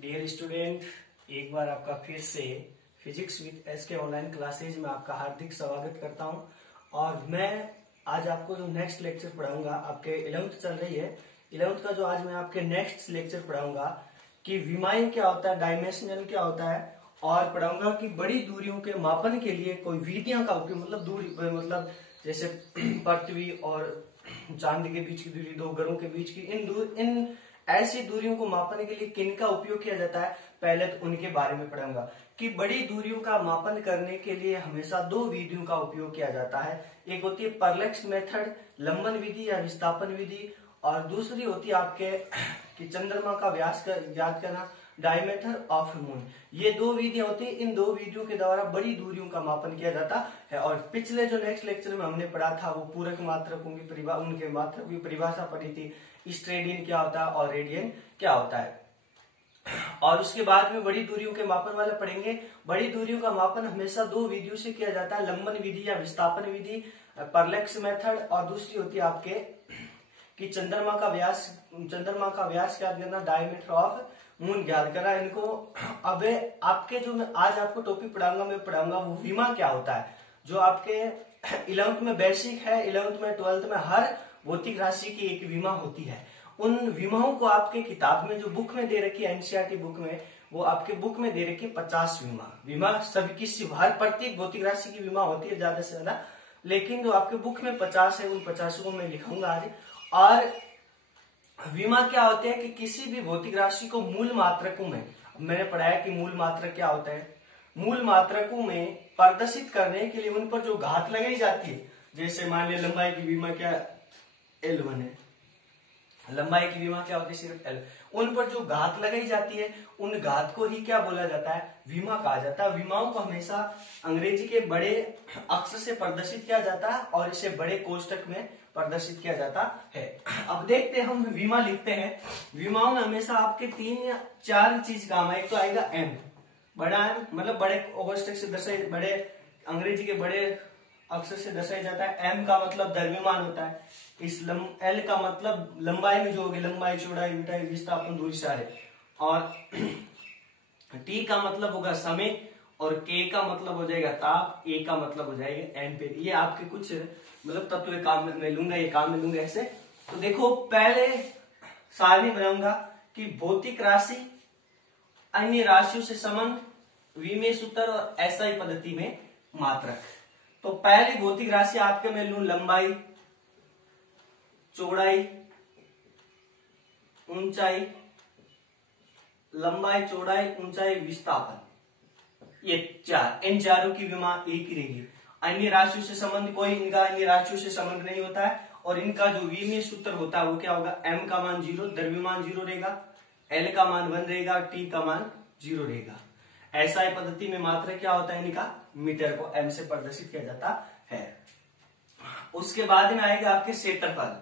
Dear student, एक बार आपका फिर से physics with SK online classes में आपका हार्दिक स्वागत करता हूं। और मैं आज आपको जो नेक्स्ट लेक्चर पढ़ाऊंगा, आपके 11th चल रही है, 11th का जो आज मैं आपके नेक्स्ट लेक्चर पढ़ाऊंगा कि विमाएं क्या होता है, डायमेंशनल क्या होता है, और पढ़ाऊंगा कि बड़ी दूरियों के मापन के लिए कोई विधियां का उपयोग, मतलब दूरी, मतलब जैसे पृथ्वी और चांद के बीच की दूरी, दो ग्रहों के बीच की इन ऐसी दूरियों को मापने के लिए किनका उपयोग किया जाता है, पहले तो उनके बारे में पढ़ूंगा कि बड़ी दूरियों का मापन करने के लिए हमेशा दो विधियों का उपयोग किया जाता है। एक होती है परलेक्स मेथड, लंबन विधि या विस्थापन विधि, और दूसरी होती है आपके कि चंद्रमा का व्यास याद करना, डायमीटर ऑफ मून। ये दो विधियां होती है, इन दो विधियों के द्वारा बड़ी दूरियों का मापन किया जाता है। और पिछले जो नेक्स्ट लेक्चर में हमने पढ़ा था वो पूरक मात्रकों की उनके मात्रक की परिभाषा पढ़ी थी, स्ट्रेडियन क्या होता है और रेडियन क्या होता है। और उसके बाद में बड़ी दूरियों के मापन वाले पढ़ेंगे। बड़ी दूरियों का मापन हमेशा दो विधियों से किया जाता है, लंबन विधि या विस्थापन विधि, परलेक्स मेथड, और दूसरी होती है आपके कि चंद्रमा का व्यास याद करना, डायमीटर ऑफ मून याद करना। इनको अब आपके जो मैं आज आपको टॉपिक पढ़ाऊंगा वो विमा क्या होता है, जो आपके 11th में बेसिक है, 11th में 12th में हर भौतिक राशि की एक विमा होती है। उन विमाओं को आपके किताब में जो बुक में दे रखी है, एनसीईआरटी बुक में, वो आपके बुक में दे रखी है 50 विमा सभी की हर प्रत्येक भौतिक राशि की विमा होती है ज्यादा से ज्यादा, लेकिन जो आपके बुक में 50 है उन 50 को मैं लिखूंगा आज। और विमा क्या होते हैं कि किसी भी भौतिक राशि को मूल मात्रकों में, मैंने पढ़ाया कि मूल मात्रक क्या होता है, मूल मात्रकों में प्रदर्शित करने के लिए उन पर जो घात लगाई जाती है, जैसे मान लिया लंबाई की विमा क्या L1 है, लंबाई की विमा क्या होती है सिर्फ L, उन पर जो घात लगाई जाती है उन घात को ही क्या बोला जाता है, विमा कहा जाता है। विमाओं को हमेशा अंग्रेजी के बड़े अक्षर से प्रदर्शित किया जाता है और इसे बड़े कोष्टक में प्रदर्शित किया जाता है। अब देखते हैं, हम विमा लिखते हैं। विमाओं में हमेशा आपके 3 या 4 चीज काम है। एक तो आएगा एम, बड़ा एम, मतलब बड़े कोष्टक से दर्शाए, बड़े अंग्रेजी के बड़े अक्षर से दर्शाया जाता है। एम का मतलब द्रव्यमान होता है, एल का मतलब लंबाई में जो होगी, लंबाई, चौड़ाई, ऊंचाई, विस्थापन, दूरी सारे, और टी का मतलब होगा समय, और के का मतलब हो जाएगा ताप, ए का मतलब हो जाएगा एम्पेयर। ये आपके कुछ मतलब तत्व काम में लूंगा, ये काम में लूंगा ऐसे। तो देखो, पहले सारणी बनाऊंगा कि भौतिक राशि अन्य राशियों से संबंध, विमेय सूत्र और एसआई पद्धति में मात्रक। तो पहली भौतिक राशि आपके मैं लू लंबाई, चौड़ाई, ऊंचाई, लंबाई, चौड़ाई, ऊंचाई, विस्थापन, ये 4, इन चारों की विमा एक ही रहेगी। अन्य राशियों से संबंध कोई इनका अन्य राशियों से संबंध नहीं होता है। और इनका जो विमीय सूत्र होता है वो क्या होगा, m का मान 0, द्रव्यमान 0 रहेगा, l का मान 1 रहेगा, t का मान 0 रहेगा। ऐसा पद्धति में मात्रक क्या होता है इनका, मीटर को m से प्रदर्शित किया जाता है। उसके बाद में आएगा आपके क्षेत्रफल,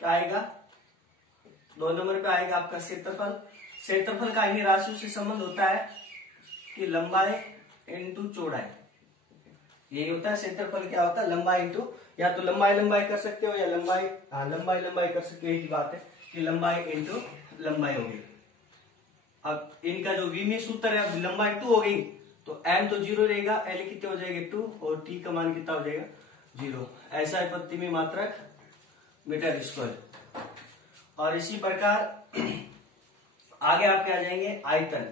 क्या आएगा, 2 नंबर पे आएगा आपका क्षेत्रफल। क्षेत्रफल का अन्य राशियों से संबंध होता है कि लंबाई इंटू चौड़ाई, यही होता है क्षेत्रफल। क्या होता है, लंबाई इंटू, या तो लंबाई कर सकते हो या लंबाई कर सकते हो, यही बात है कि लंबाई इंटू लंबाई होगी। अब इनका जो विमीय सूत्र है, लंबाई 2 हो गई तो m तो 0 रहेगा, l कितने हो जाएगा 2, और t का मान कितना हो जाएगा 0। ऐसा है पद्धति में मात्रक मीटर स्क्वायर। और इसी प्रकार आगे आपके आ जाएंगे आयतन।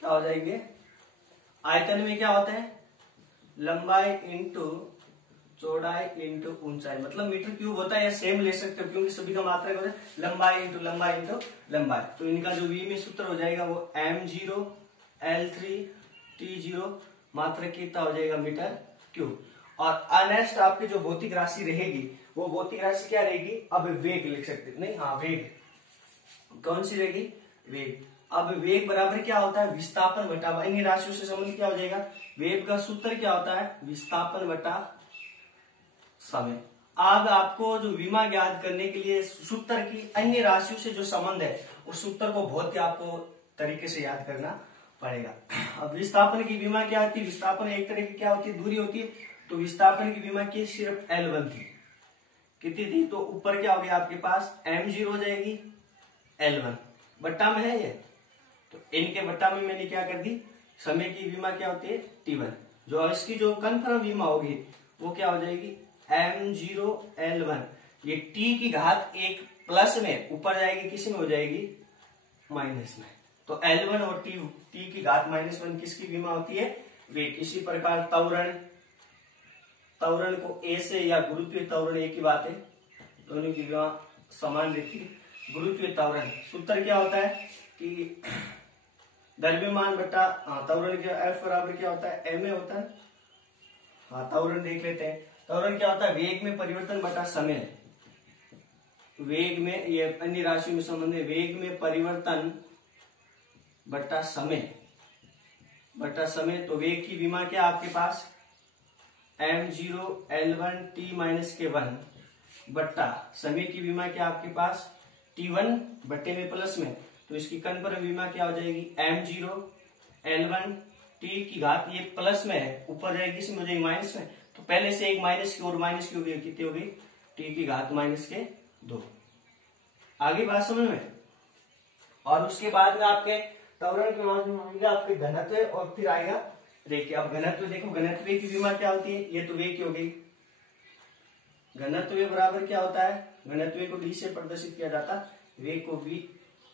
क्या हो जाएंगे, आयतन में क्या होता है, लंबाई इंटू चौड़ाई इंटू ऊंचाई, मतलब मीटर क्यूब होता है, या सेम ले सकते हो क्योंकि सभी का मात्रक होता है लंबाई इंटू लंबाई। तो इनका जो विमीय सूत्र हो जाएगा वो m0 l3 t0, मात्रक कितना हो जाएगा मीटर क्यूब। और नेक्स्ट आपकी जो भौतिक राशि रहेगी वो भौतिक राशि क्या रहेगी, अब वेग लिख सकते नहीं, हाँ वेग कौन सी रहेगी, वेग। अब वेग बराबर क्या होता है, विस्थापन बटा अन्य राशियों से संबंध क्या हो जाएगा, वेग का सूत्र क्या होता है, विस्थापन बटा समय। अब आपको जो विमा ज्ञात करने के लिए सूत्र की अन्य राशियों से जो संबंध है उस सूत्र को बहुत ही आपको तरीके से याद करना पड़ेगा। अब विस्थापन की विमा क्या होती है, विस्थापन एक तरह की क्या होती है, दूरी होती है। तो विस्थापन की विमा की सिर्फ L1 थी, कितनी थी, तो ऊपर क्या हो गया आपके पास m0 हो जाएगी L1 बट्टा में है ये, तो n के बट्टा में मैंने क्या कर दी, समय की विमा क्या होती है t1, जो इसकी जो कन्फर्म विमा होगी वो क्या हो जाएगी m0L1, ये t की घात 1 प्लस में ऊपर जाएगी, किसी में हो जाएगी माइनस में, तो L1 और t की घात -1 किसकी विमा होती है वेग। इसी प्रकार त्वरण को a से, या गुरुत्वीय त्वरण एक ही बात है, दोनों की विमा समान रहती है। गुरुत्वीय त्वरण सूत्र क्या होता है कि द्रव्यमान बटा त्वरण के F बराबर क्या होता है ma होता है। हाँ, त्वरण देख लेते हैं। त्वरण क्या होता है, वेग में परिवर्तन बटा समय। वेग में, ये अन्य राशियों में संबंध है, वेग में परिवर्तन बटा समय, तो वेग की विमा क्या आपके पास m0L1 t-1 बट्टा समय की विमा क्या आपके पास t1 बट्टे में प्लस में, तो इसकी कन्फर्म विमा क्या हो जाएगी m0L1 t की घात, ये प्लस में है, ऊपर जाएगी किसी में हो जाएगी माइनस में, तो पहले से एक माइनस की और माइनस की हो गई, कितनी हो गई t की घात -2। आगे बात समझ में। और उसके बाद में आपके त्वरण के मामले आपके घनत्व और फिर आएगा रेखीय। अब घनत्व देखो, घनत्व की विमा क्या होती है, ये तो वेग की हो गई। घनत्व बराबर क्या होता है, घनत्व को d से प्रदर्शित किया जाता है, वेग को v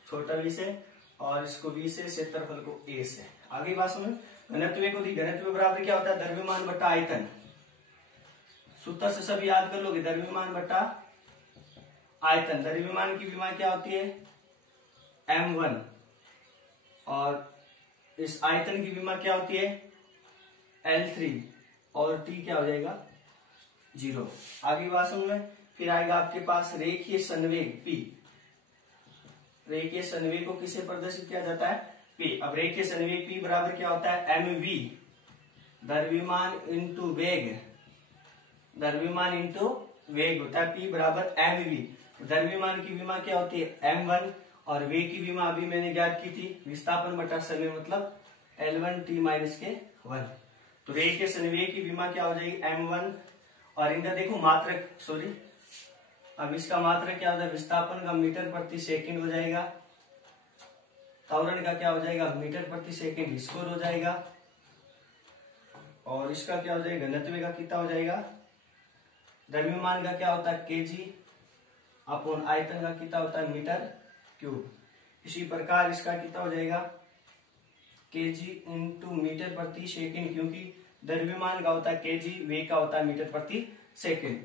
छोटा v से, और इसको v से, क्षेत्रफल को a से। आगे बात समझ। घनत्व को दी, घनत्व बराबर क्या होता है द्रव्यमान बटा आयतन। सूत्र से सब याद कर लोगे, द्रव्यमान बटा आयतन। द्रव्यमान की विमा क्या होती है m1, और इस आयतन की विमा क्या होती है L3, और t क्या हो जाएगा 0। आगे बात समझ में। फिर आएगा आपके पास रेखीय संवेग p। रेखीय संवेग को किसे प्रदर्शित किया जाता है p। अब रेखीय संवेग p बराबर क्या होता है mv, द्रव्यमान इंटू वेग, द्रव्यमान इंटू वेग होता है p बराबर mv। द्रव्यमान की विमा क्या होती है m1, और वेग की विमा अभी मैंने ज्ञात की थी विस्थापन बटा समय, मतलब L1 t-1। तो रेखीय संवेग की विमा क्या हो जाएगी m1, और इनका देखो मात्रक, सॉरी, अब इसका मात्रक क्या होता है विस्थापन का मीटर प्रति सेकंड हो जाएगा, त्वरण का क्या हो जाएगा मीटर प्रति सेकंड स्क्वायर हो जाएगा, और इसका क्या हो जाएगा घनत्व का कितना हो जाएगा, द्रव्यमान का क्या होता है केजी अपॉन आयतन का कितना होता है मीटर क्यूब। इसी प्रकार इसका कितना हो जाएगा केजी इंटू मीटर प्रति सेकंड, क्योंकि द्रव्यमान का होता है केजी, वेग का होता है मीटर प्रति सेकंड।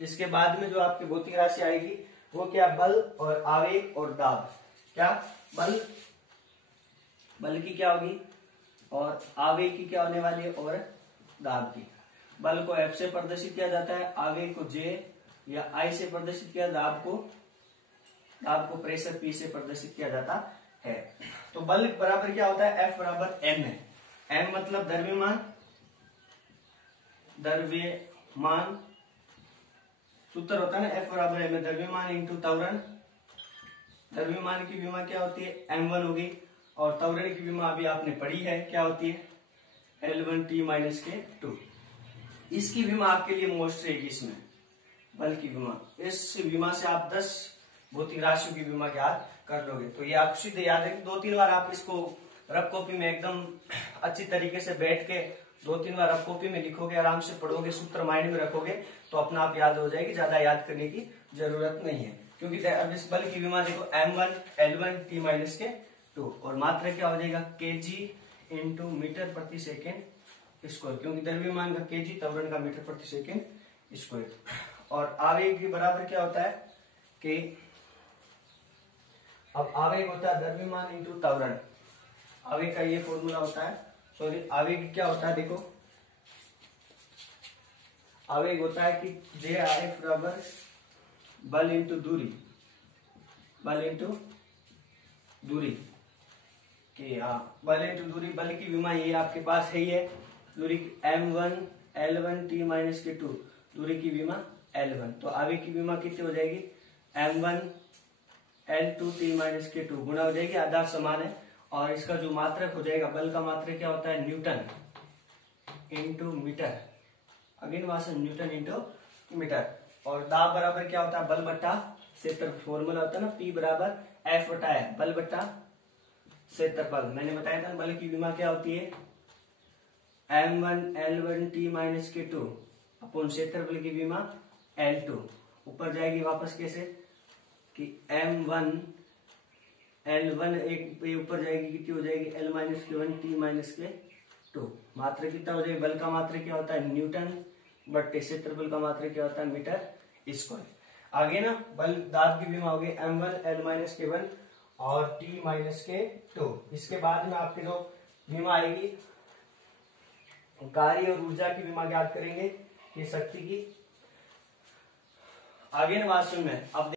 इसके बाद में जो आपकी भौतिक राशि आएगी वो क्या, बल और आवेग और दाब। क्या, बल की क्या होगी, और आवेग की क्या होने वाली है, और दाब की। बल को F से प्रदर्शित किया जाता है, आवेग को J या I से प्रदर्शित किया, दाब को प्रेशर P से प्रदर्शित किया जाता है। तो बल बराबर क्या होता है F बराबर M है। M मतलब द्रव्यमान सूत्र होता है ना F बराबर M, द्रव्यमान इंटू त्वरण। द्रव्यमान की विमा क्या होती है m1 होगी, और त्वरण की विमा अभी आपने पढ़ी है क्या होती है L1 t-2। इसकी विमा आपके लिए मोस्ट रहेगी इसमें, बल की विमा। इस विमा से आप 10 भौतिक राशियों की विमा याद कर लोगे। तो ये आप सीधे याद रखें, 2-3 बार आप इसको रफ कॉपी में एकदम अच्छी तरीके से बैठ के 2-3 बार रफ कॉपी में लिखोगे, आराम से पढ़ोगे, सूत्र माइंड में रखोगे तो अपना आप याद हो जाएगी, ज्यादा याद करने की जरूरत नहीं है। क्योंकि अब इस बल की विमा देखो m1 L1 t-2, और मात्रा क्या हो जाएगा kg इंटू मीटर प्रति सेकेंड स्क्वायर, क्योंकि द्रव्यमान का kg, त्वरण का मीटर प्रति सेकेंड स्क्वायर। और आवेग के बराबर क्या होता है कि, अब आवेग होता है द्रव्यमान इंटू त्वरण। आवेग का ये फॉर्मूला होता है, सॉरी, आवेग क्या होता है देखो, आवेग होता है कि JIF बराबर बल इंटू दूरी, बल इंटू दूरी कि बल इंटू दूरी। बल की विमा ये आपके पास है, ये दूरी m1 L1 t-2, दूरी की विमा L1। तो आवेग की विमा कितनी हो जाएगी m1 L2 t-2 गुणा हो जाएगी, आधार समान है। और इसका जो मात्रक हो जाएगा, बल का मात्रक क्या होता है न्यूटन इंटू मीटर, अगेन वासन न्यूटन इंटू मीटर। और दाब बराबर क्या होता है बल बट्टा क्षेत्र, फॉर्मूला होता है ना P बराबर F बटा है बल बटा क्षेत्रफल। मैंने बताया था बल की विमा क्या होती है, m1L1T माइनस K2 अपन क्षेत्रफल की विमा L2। ऊपर जाएगी वापस कैसे कि m1L1 एक ऊपर जाएगी, कितनी हो जाएगी L minus K1 T minus K2। मात्रा कितना हो जाएगी, बल का मात्रा क्या होता है न्यूटन, बट क्षेत्रफल का मात्रा क्या होता है मीटर स्क्वायर। आगे ना बल दाब की विमा होगी m1L माइनस K1 और T माइनस K2। इसके बाद में आपके जो विमा आएगी कार्य और ऊर्जा की विमा ज्ञात करेंगे, ये शक्ति की। आगे ना बात सुन में अब